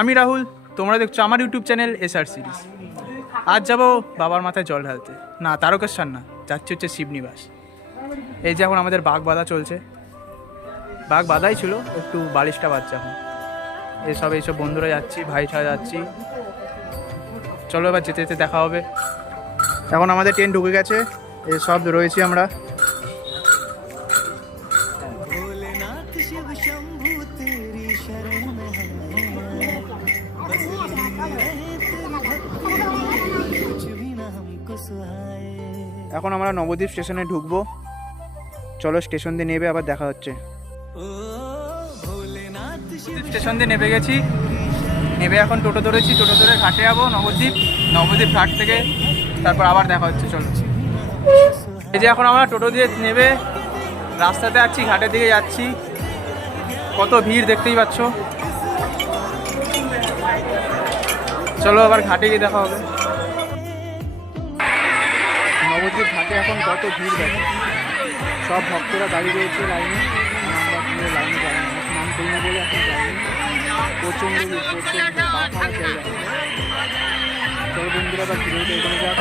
আমি রাহুল, তোমরা দেখছ আমার YouTube channel S R series আজ যাব বাবার মাথায় জল ঢালতে। না তারকেশ্বর না যাচ্ছে হচ্ছে শিবনিবাস। এই যে এখন আমাদের বাঘ বাঁধা চলছে। বাঘ বাঁধাই ছিল, একটু বালিশটা বাজছে এখন। এসব, এইসব বন্ধুরা যাচ্ছি, ভাই ছাড়া যাচ্ছি। চলো এবার যেতে যেতে দেখা হবে। এখন আমাদের ট্রেন ঢুকে গেছে। এসব রয়েছি আমরা। এখন আমরা নবদ্বীপ স্টেশনে ঢুকবো। চলো স্টেশন দিয়ে নেবে, আবার দেখা হচ্ছে। স্টেশন দিয়ে নেমে গেছি। নেমে এখন টোটো ধরেছি, টোটো ধরে ঘাটে যাব, নবদ্বীপ। নবদ্বীপ ঘাট থেকে তারপর আবার দেখা হচ্ছে, চলো। এই যে এখন আমরা টোটো দিয়ে নেবে, রাস্তাতে আছি, ঘাটের দিকে যাচ্ছি। কত ভিড় দেখতেই পাচ্ছ। চলো আবার ঘাটে গিয়ে দেখা হবে। নবদ্বীপ ঘাটে এখন কত ভিড় দেখে। সব ভক্তরা দাঁড়িয়ে রয়েছে লাইনে। আমরা পুরো লাইনে যাই না স্নান করি না বলে এখন যাইনি। প্রচণ্ড ভিড়, প্রচণ্ড বন্ধুরা বা ঘুরে যাক।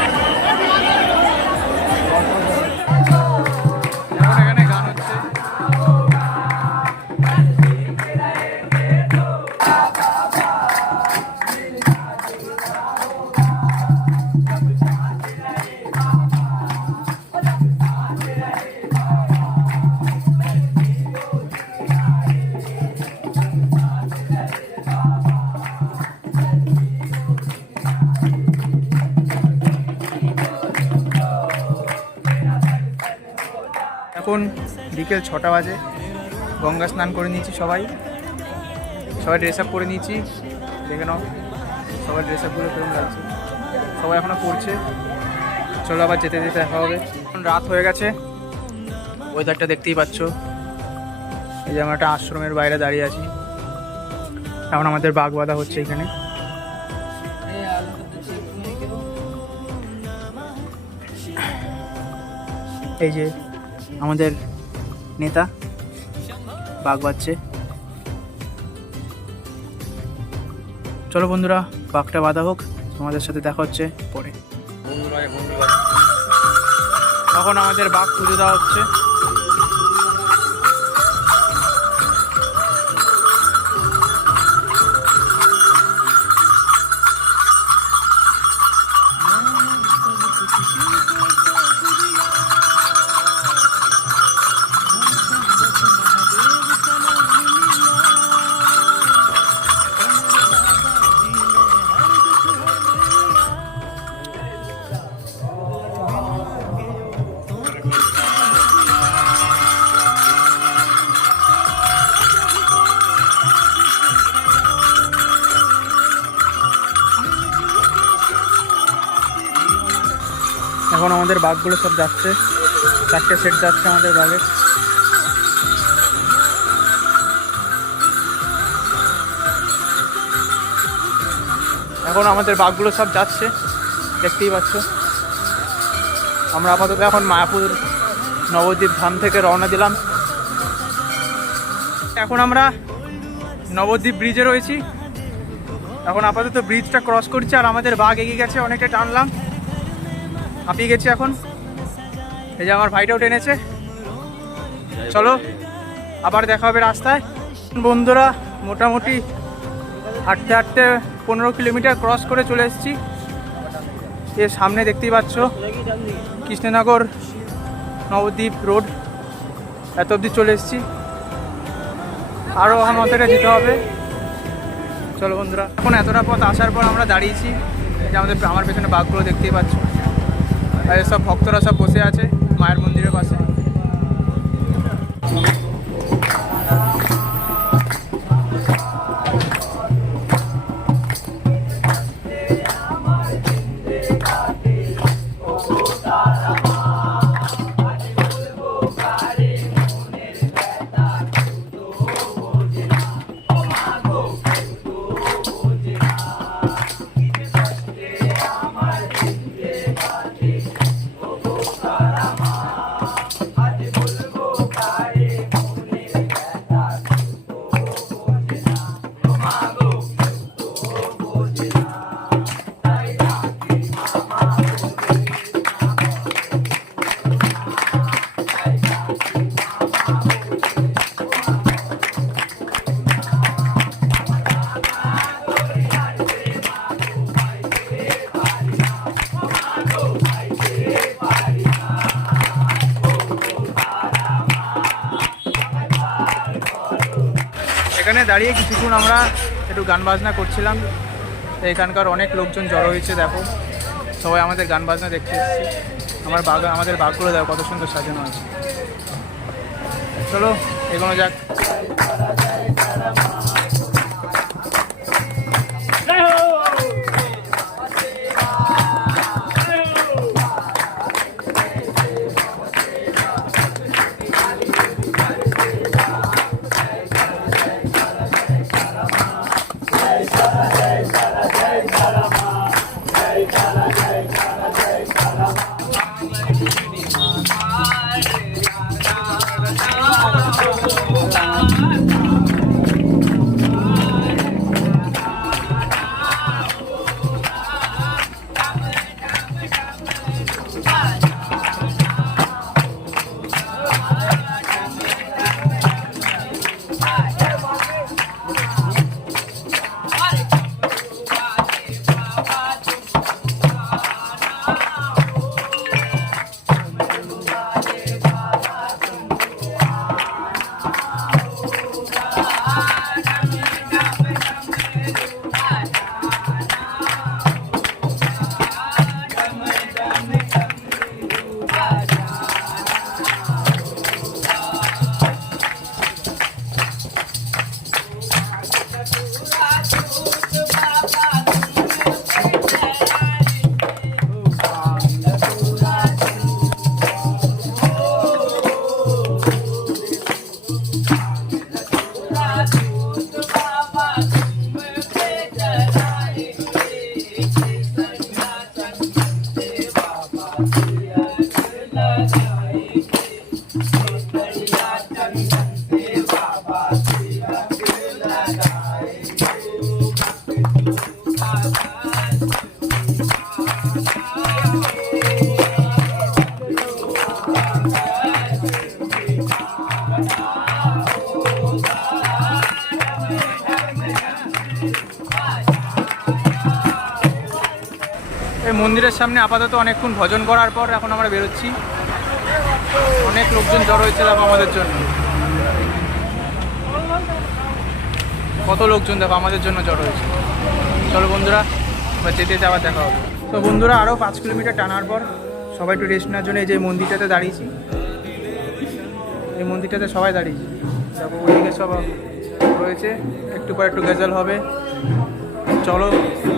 বিকেল ছটা বাজে। গঙ্গা স্নান করে নিয়েছি সবাই। সবাই ড্রেস আপ করে নিয়েছি। দেখে নাও, সবাই ড্রেস আপ করে কেরম লাগছে। সবাই এখনও পড়ছে। চলো আবার যেতে যেতে দেখা হবে। এখন রাত হয়ে গেছে। ওয়েদারটা দেখতেই পাচ্ছ। এই যে আমরা একটা আশ্রমের বাইরে দাঁড়িয়ে আছি। এখন আমাদের বাঘ বাঁধা হচ্ছে এখানে। এই যে আমাদের নেতা বাঘ বাজছে চলো বন্ধুরা বাঘটা বাঁধা হোক তোমাদের সাথে দেখা হচ্ছে পরে। তখন আমাদের বাঘ পুজো দেওয়া হচ্ছে। আমাদের বাঘগুলো সব যাচ্ছে। চারটে সেট যাচ্ছে আমাদের বাঘের এখন আমাদের বাঘগুলো সব যাচ্ছে। দেখতেই পাচ্ছ। আমরা আপাতত এখন মায়াপুর নবদ্বীপ ধাম থেকে রওনা দিলাম। এখন আমরা নবদ্বীপ ব্রিজে রয়েছি। এখন আপাতত ব্রিজটা ক্রস করছি আর আমাদের বাঘ এগিয়ে গেছে, অনেকটা টানলাম। হাঁপিয়ে গেছি এখন। এই যে আমার ভাইটাও টেনেছে। চলো, আবার দেখা হবে রাস্তায়। বন্ধুরা, মোটামুটি হাঁটতে হাঁটতে পনেরো কিলোমিটার ক্রস করে চলে এসেছি। এর সামনে দেখতেই পাচ্ছ, কৃষ্ণনগর নবদ্বীপ রোড। এত অবধি চলে এসেছি। আরও আমাদের যেতে হবে। চলো বন্ধুরা, এখন এতটা পথ আসার পর আমরা দাঁড়িয়েছি। যে আমাদের, আমার পেছনে বাঘগুলো দেখতেই পাচ্ছ। আর সব ভক্তরা সব বসে আছে মায়ের মন্দিরের পাশে। এখানে দাঁড়িয়ে কিছুক্ষণ আমরা একটু গান বাজনা করছিলাম। এখানকার অনেক লোকজন জড়ো হয়েছে, দেখো। সবাই আমাদের গান বাজনা দেখতে এসেছে। আমার বাগ আমাদের বাঘগুলো দেখো কত সুন্দর সাজানো আছে। চলো, এগোনো যাক। মন্দিরের সামনে আপাতত অনেকক্ষণ ভজন করার পর এখন আমরা বেরোচ্ছি। অনেক লোকজন জড়ো হয়েছে দেখো আমাদের জন্য। কত লোকজন দেখো, আমাদের জন্য জড়ো হয়েছে। চলো বন্ধুরা যেতে যেতে আবার দেখা হবে। তো বন্ধুরা আরও পাঁচ কিলোমিটার টানার পর সবাই একটু রেস্ট নেওয়ার জন্য এই যে মন্দিরটাতে দাঁড়িয়েছি। এই মন্দিরটাতে সবাই দাঁড়িয়েছি। দেখো ওইদিকে সব রয়েছে। একটু পর একটু গেজাল হবে। চলো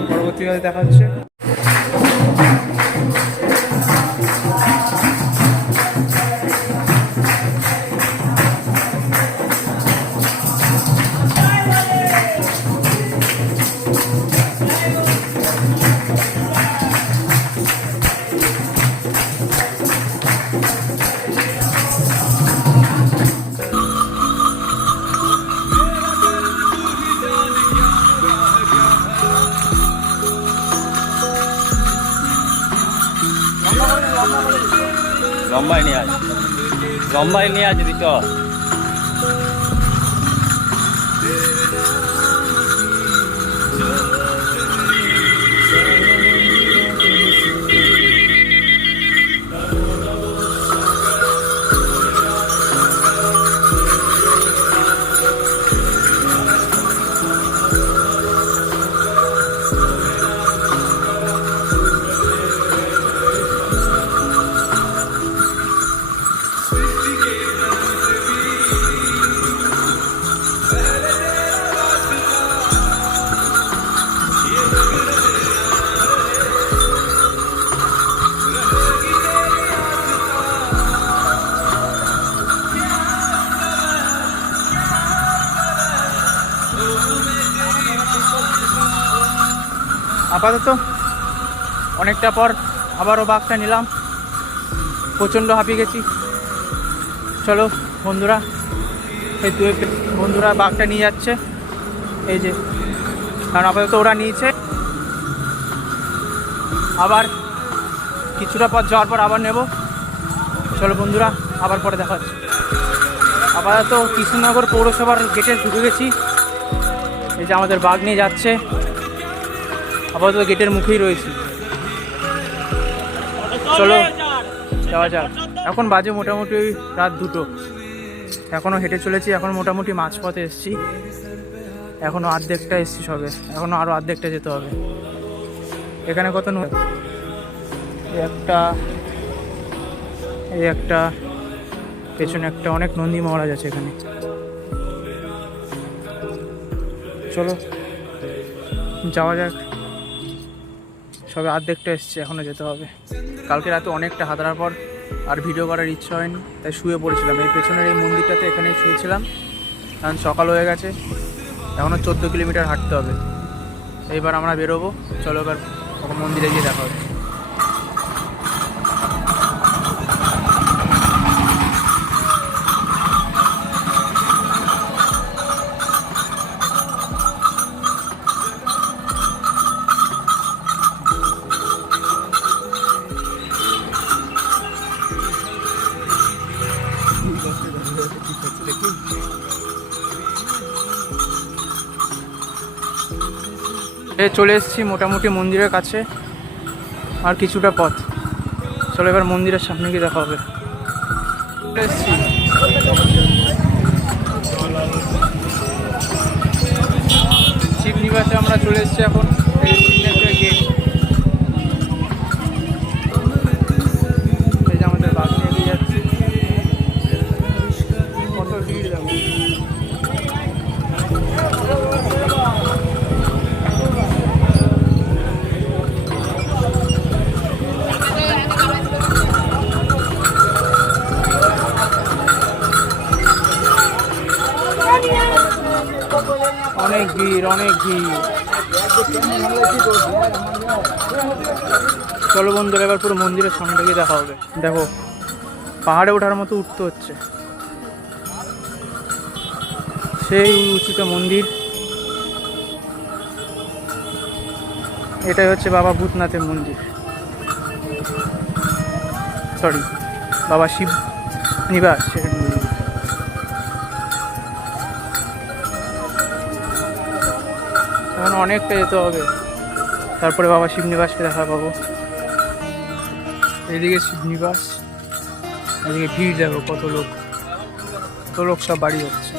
পরবর্তীকালে দেখা হচ্ছে। লম্বাই নিয়ে আজ লম্বাই নিয়ে আজ দিত আপাতত অনেকটা পর আবারও বাঘটা নিলাম। প্রচণ্ড হাঁপিয়ে গেছি। চলো বন্ধুরা, এই দু বন্ধুরা বাঘটা নিয়ে যাচ্ছে। এই যে, কারণ আপাতত ওরা নিয়েছে। আবার কিছুটা পর যাওয়ার পর আবার নেব। চলো বন্ধুরা, আবার পরে দেখা হচ্ছে। আপাতত কৃষ্ণনগর পৌরসভার গেটে ঢুকে গেছি। এই যে আমাদের বাঘ নিয়ে যাচ্ছে। আপাতত গেটের মুখেই রয়েছি। চলো, যাওয়া যাক। এখন বাজে মোটামুটি রাত দুটো। এখনও হেঁটে চলেছি, এখন মোটামুটি মাঝপথে এসেছি। এখনও আর্ধেকটা এসছি সবে। এখনও আরও অর্ধেকটা যেতে হবে। এখানে কত ন- এই একটা এই একটা, পেছনে একটা অনেক নন্দী মহারাজ আছে এখানে। চলো, যাওয়া যাক। সবে আর্ধেকটা এসছে এখনও যেতে হবে। কালকে রাতে অনেকটা হাতার পর আর ভিডিও করার ইচ্ছা হয়নি, তাই শুয়ে পড়েছিলাম। এই পেছনের এই মন্দিরটাতে এখানেই শুয়েছিলাম। কারণ সকাল হয়ে গেছে এখনও চোদ্দ কিলোমিটার হাঁটতে হবে। এইবার আমরা বেরোবো, চলো এবার মন্দিরে গিয়ে দেখা হবে। চলে এসেছি মোটামুটি মন্দিরের কাছে। আর কিছুটা পথ। চলো এবার মন্দিরের সামনে গিয়ে দেখা হবে। চলে এসেছি। শিবনিবাসে আমরা চলে এসেছি এখন। ভিড়, অনেক ভিড়। চলো বন্ধুরা, এবার পুরো মন্দিরের সামনে গিয়ে দেখা হবে। দেখো, পাহাড়ে ওঠার মতো উঠতে হচ্ছে। সেই উঁচুতে মন্দির। এটাই হচ্ছে বাবা ভূতনাথের মন্দির। সরি বাবা শিব নিবাস অনেকটা যেতে হবে। তারপরে বাবা শিবনিবাসকে দেখা পাবো। এদিকে শিবনিবাস, এদিকে ভিড় দেখো কত লোক। কত লোক সব বাড়ি যাচ্ছে।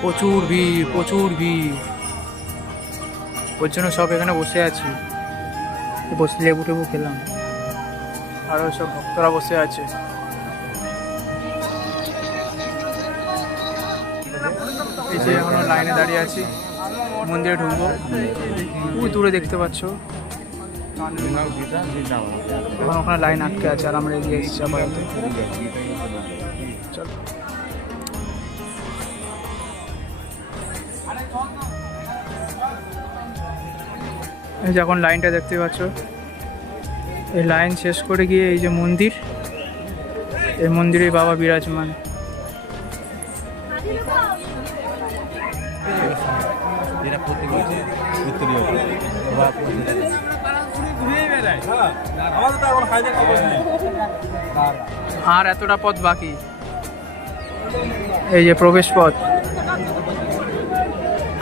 প্রচুর ভিড় প্রচুর ভিড়। ওর জন্য সব এখানে বসে আছি। বসে লেবু টেবু খেলাম। আরও সব ভক্তরা বসে আছে। যে এখনও লাইনে দাঁড়িয়ে আছি। মন্দিরে ঢুকবো। ওই দূরে দেখতে পাচ্ছ। এখন ওখানে লাইন আটকে আছে আর আমরা এগিয়ে এসেছি চল। এই যে এখন লাইনটা দেখতে পাচ্ছ। এই লাইন শেষ করে গিয়ে এই যে মন্দির, এই মন্দিরে বাবা বিরাজমান। আর এতটা পথ বাকি? এই যে প্রবেশ পথ।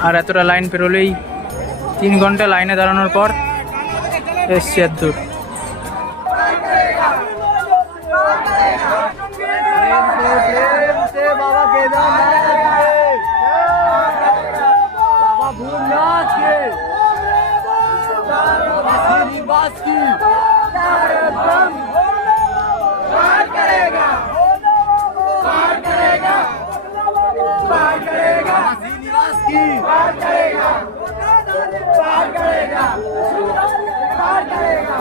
আর এতটা লাইন পেরোলেই তিন ঘণ্টা লাইনে দাঁড়ানোর পর এসছি এত দূর करेगा पार करेगा पार करेगा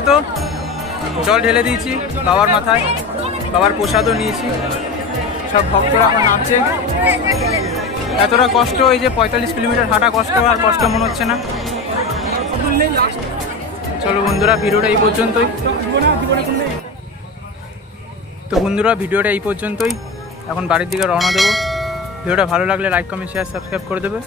আপাতত জল ঢেলে দিয়েছি, বাবার মাথায়, বাবার প্রসাদও নিয়েছি। সব ভক্তরা এখন নামছে। এতটা কষ্ট, এই যে পঁয়তাল্লিশ কিলোমিটার হাঁটা কষ্ট, আর কষ্ট মনে হচ্ছে না। চলো বন্ধুরা, ভিডিওটা এই পর্যন্তই। তো বন্ধুরা, ভিডিওটা এই পর্যন্তই। এখন বাড়ির দিকে রওনা দেবো। ভিডিওটা ভালো লাগলে লাইক কমেন্ট শেয়ার সাবস্ক্রাইব করে দেবে।